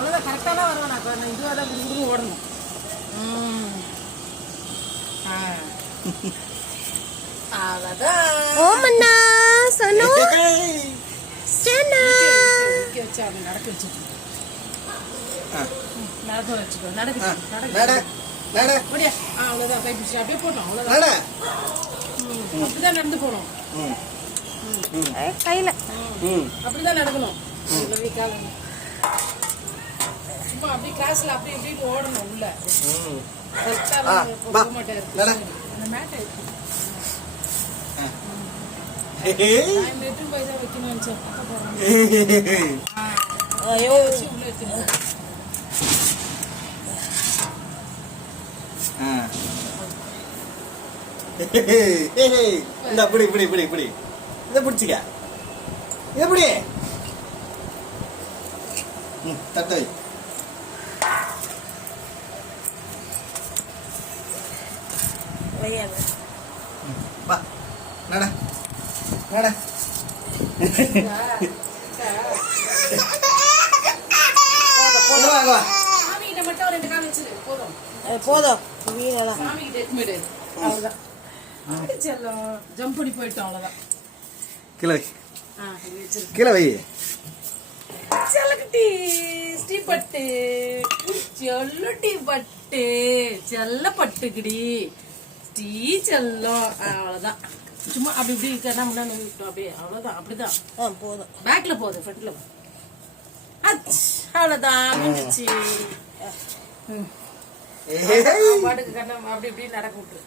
அவ்வளோதான் கரெக்டாக தான் வருவேன். நான் இதுவாக தான் குடு ஓடணும். அவ்வளோதான். ஓமண்ணா சனு வச்சு அவங்க நடக்க வச்சுக்கோ. நடக்க வச்சுக்கோ. முடியா அவ்வளோதான். கை பிடிச்சி அப்படியே போட்டோம். அவ்வளோதான். அப்படிதான் நடந்து போகணும். கையில் அப்படிதான் நடக்கணும். சும்மா அப்படியே கிளாஸ்ல அப்படி இப்படி ஓடணும். உள்ள போக மாட்டாரு. அந்த மேட்டை போய் தான் வைக்கணும். உள்ள வைக்கணும். இப்படி இப்படி இப்படி இப்படி இதை பிடிச்சிக்க. இதை பிடி. தட்டை வா நட நட. போதும் ஜம்ப் பண்ணி போயிட்டோம். அவ்வளோதான். கீழே வை. கீழே வை. செல்லக்குட்டி ஸ்ரீபட்டு செல்லுட்டி பட்டு செல்ல பட்டுக்குடி ஸ்ரீ செல்லம். அவ்வளோதான். சும்மா அப்படி இப்படி கண்ணா முன்னாடி விட்டோம். அப்படியே அவ்வளோதான். அப்படிதான் போதும். பேக்ல போகுது ஃப்ரண்ட்ல. அவ்வளோதான் முடிஞ்சிச்சு. பாட்டுக்கு கண்ணா அப்படி இப்படி நடக்க விட்டுரு.